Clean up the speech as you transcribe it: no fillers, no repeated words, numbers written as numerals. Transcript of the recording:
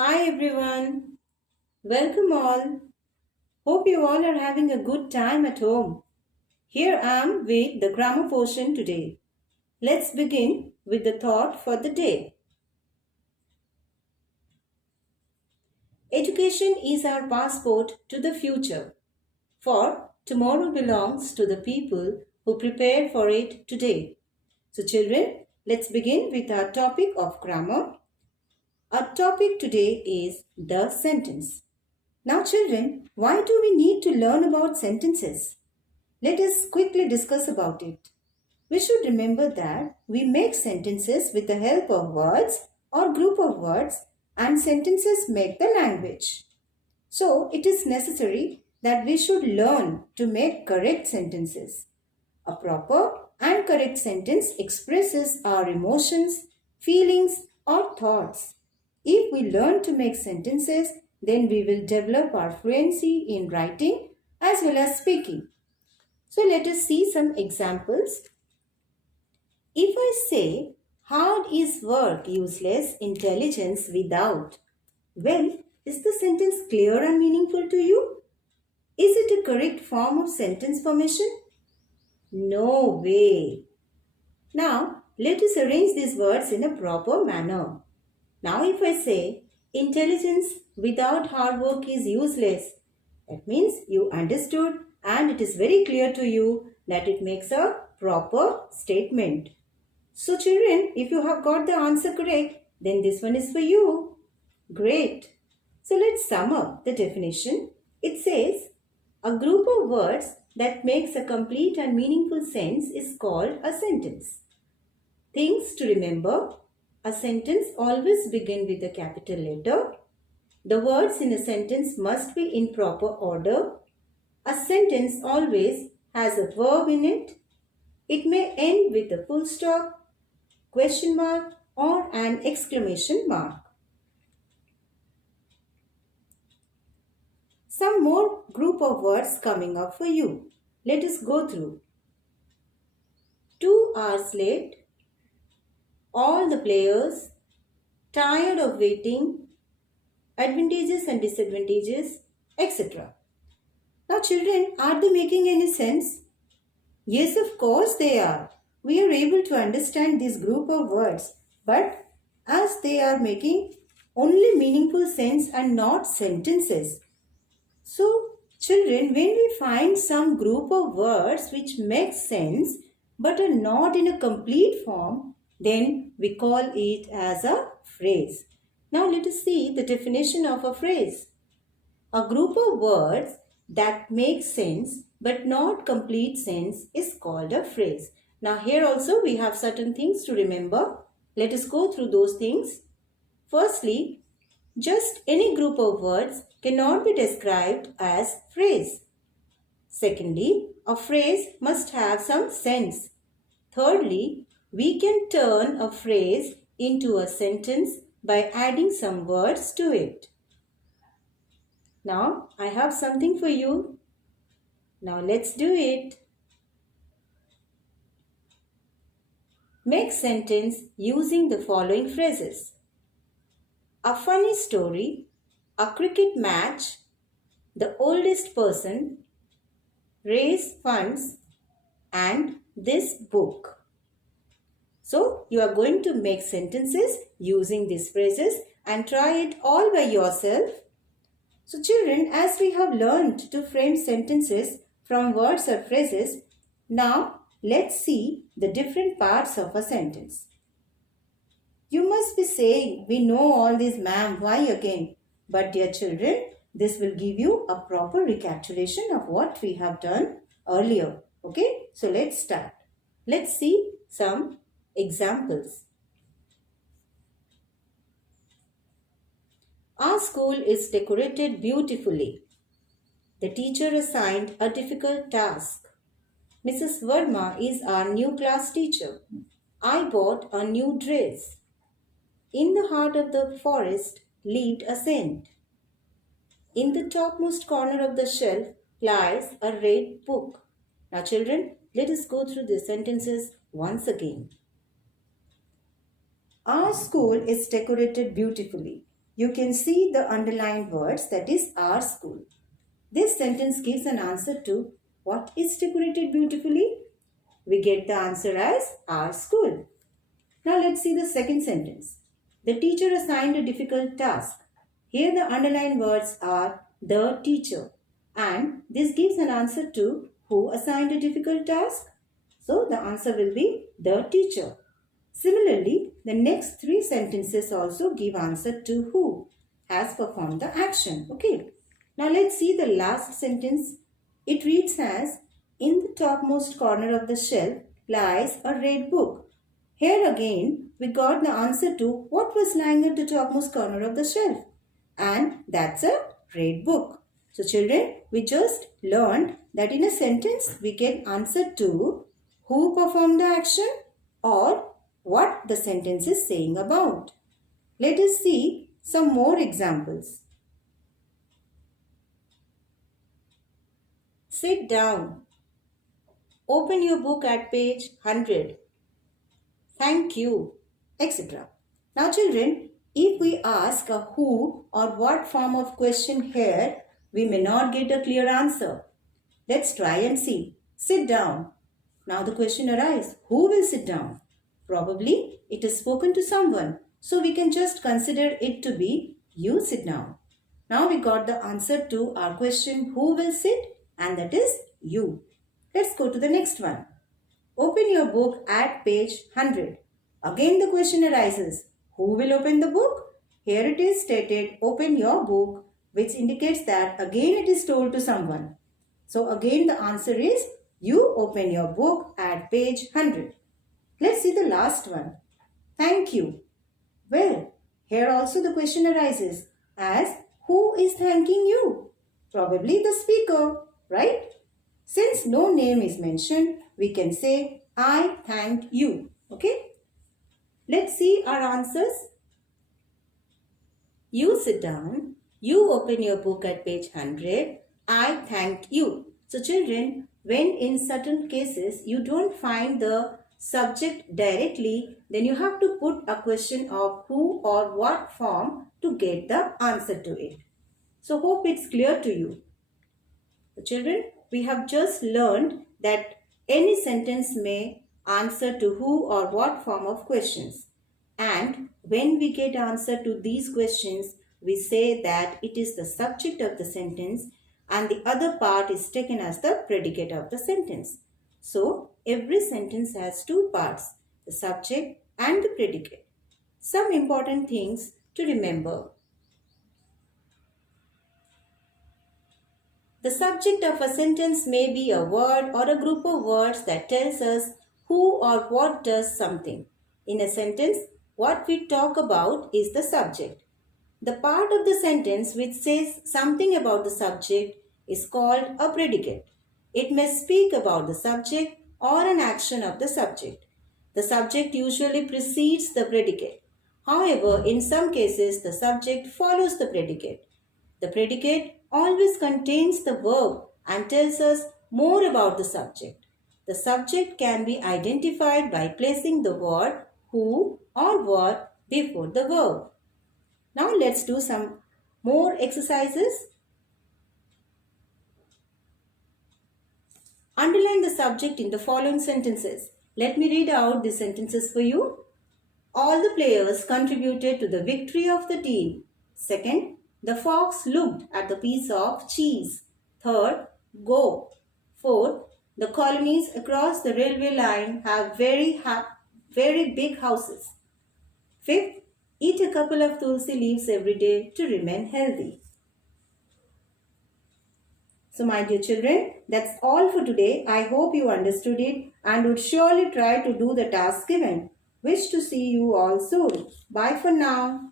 Hi everyone, welcome all. Hope you all are having a good time at home. Here I am with the grammar portion today. Let's begin with the thought for the day. Education is our passport to the future, for tomorrow belongs to the people who prepare for it today. So children, let's begin with our topic of grammar. Our topic today is the sentence. Now children, why do we need to learn about sentences? Let us quickly discuss about it. We should remember that we make sentences with the help of words or group of words, and sentences make the language. So it is necessary that we should learn to make correct sentences. A proper and correct sentence expresses our emotions, feelings or thoughts. If we learn to make sentences, then we will develop our fluency in writing as well as speaking. So let us see some examples. If I say, hard is work useless, intelligence without. Well, is the sentence clear and meaningful to you? Is it a correct form of sentence formation? No way. Now, let us arrange these words in a proper manner. Now, if I say, intelligence without hard work is useless, that means you understood and it is very clear to you that it makes a proper statement. So children, if you have got the answer correct, then this one is for you. Great. So let's sum up the definition. It says, a group of words that makes a complete and meaningful sense is called a sentence. Things to remember. A sentence always begins with a capital letter. The words in a sentence must be in proper order. A sentence always has a verb in it. It may end with a full stop, question mark or an exclamation mark. Some more group of words coming up for you. Let us go through. 2 hours late, all the players, tired of waiting, advantages and disadvantages, etc. Now children, are they making any sense? Yes, of course they are. We are able to understand this group of words, but as they are making only meaningful sense and not sentences. So children, when we find some group of words which make sense but are not in a complete form, then we call it as a phrase. Now let us see the definition of a phrase. A group of words that make sense but not complete sense is called a phrase. Now here also we have certain things to remember. Let us go through those things. Firstly, just any group of words cannot be described as phrase. Secondly, a phrase must have some sense. Thirdly, we can turn a phrase into a sentence by adding some words to it. Now, I have something for you. Now, let's do it. Make sentence using the following phrases. A funny story, a cricket match, the oldest person, raise funds, and this book. So, you are going to make sentences using these phrases and try it all by yourself. So, children, as we have learned to frame sentences from words or phrases, now let's see the different parts of a sentence. You must be saying, we know all this, ma'am, why again? But dear children, this will give you a proper recapitulation of what we have done earlier. Okay, so let's start. Let's see some examples. Our school is decorated beautifully. The teacher assigned a difficult task. Mrs. Verma is our new class teacher. I bought a new dress. In the heart of the forest lived a saint. In the topmost corner of the shelf lies a red book. Now children, let us go through the sentences once again. Our school is decorated beautifully. you can see the underlined words, that is our school. This sentence gives an answer to what is decorated beautifully. We get the answer as our school. Now let's see the second sentence. The teacher assigned a difficult task. Here the underlined words are the teacher, and this gives an answer to who assigned a difficult task. So the answer will be the teacher. Similarly, the next three sentences also give answer to who has performed the action. Okay. Now let's see the last sentence. It reads as, in the topmost corner of the shelf lies a red book. Here again, we got the answer to what was lying at the topmost corner of the shelf. And that's a red book. So children, we just learned that in a sentence we get answer to who performed the action or what the sentence is saying about. Let us see some more examples. Sit down. Open your book at page 100. Thank you, etc. Now children, if we ask a who or what form of question here, we may not get a clear answer. Let's try and see. Sit down. Now the question arises, who will sit down? Probably it is spoken to someone, so we can just consider it to be you sit down. Now we got the answer to our question who will sit, and that is you. Let's go to the next one. Open your book at page 100. Again the question arises, who will open the book? Here it is stated, open your book, which indicates that again it is told to someone. So again the answer is, you open your book at page 100. Let's see the last one. Thank you. Well, here also the question arises as, who is thanking you? Probably the speaker, right? Since no name is mentioned, we can say, I thank you. Okay? Let's see our answers. You sit down. You open your book at page 100. I thank you. So children, when in certain cases you don't find the subject directly, then you have to put a question of who or what form to get the answer to it. So hope it's clear to you. So children, we have just learned that any sentence may answer to who or what form of questions. And when we get answer to these questions, we say that it is the subject of the sentence and the other part is taken as the predicate of the sentence. So, every sentence has two parts, the subject and the predicate. Some important things to remember. The subject of a sentence may be a word or a group of words that tells us who or what does something. In a sentence, what we talk about is the subject. The part of the sentence which says something about the subject is called a predicate. It may speak about the subject or an action of the subject. The subject usually precedes the predicate. However, in some cases, the subject follows the predicate. The predicate always contains the verb and tells us more about the subject. The subject can be identified by placing the word who or what before the verb. Now let's do some more exercises. Underline the subject in the following sentences. Let me read out the sentences for you. All the players contributed to the victory of the team. Second, the fox looked at the piece of cheese. Third, go. Fourth, the colonies across the railway line have very big houses. Fifth, eat a couple of tulsi leaves every day to remain healthy. So my dear children, that's all for today. I hope you understood it and would surely try to do the task given. Wish to see you all soon. Bye for now.